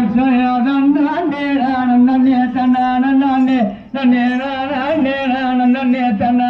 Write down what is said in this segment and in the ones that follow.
தன்னே தன்னே தன்னே தன்னே தன்னே தன்னே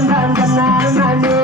na na na na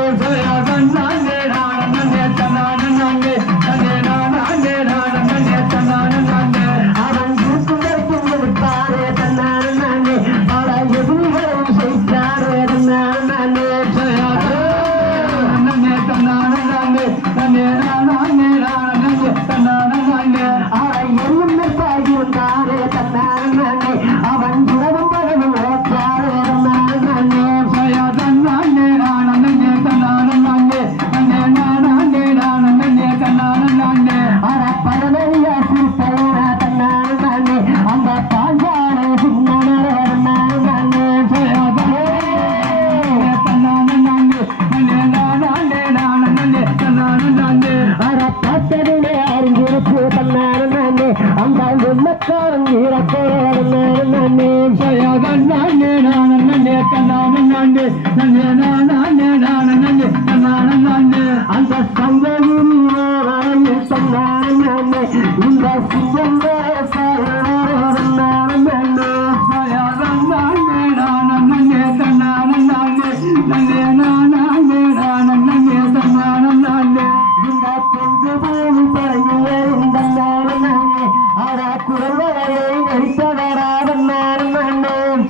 நானே அந்த உள்ளக்காரன் நானே நானே நானே நானே நானே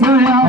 Hallelujah.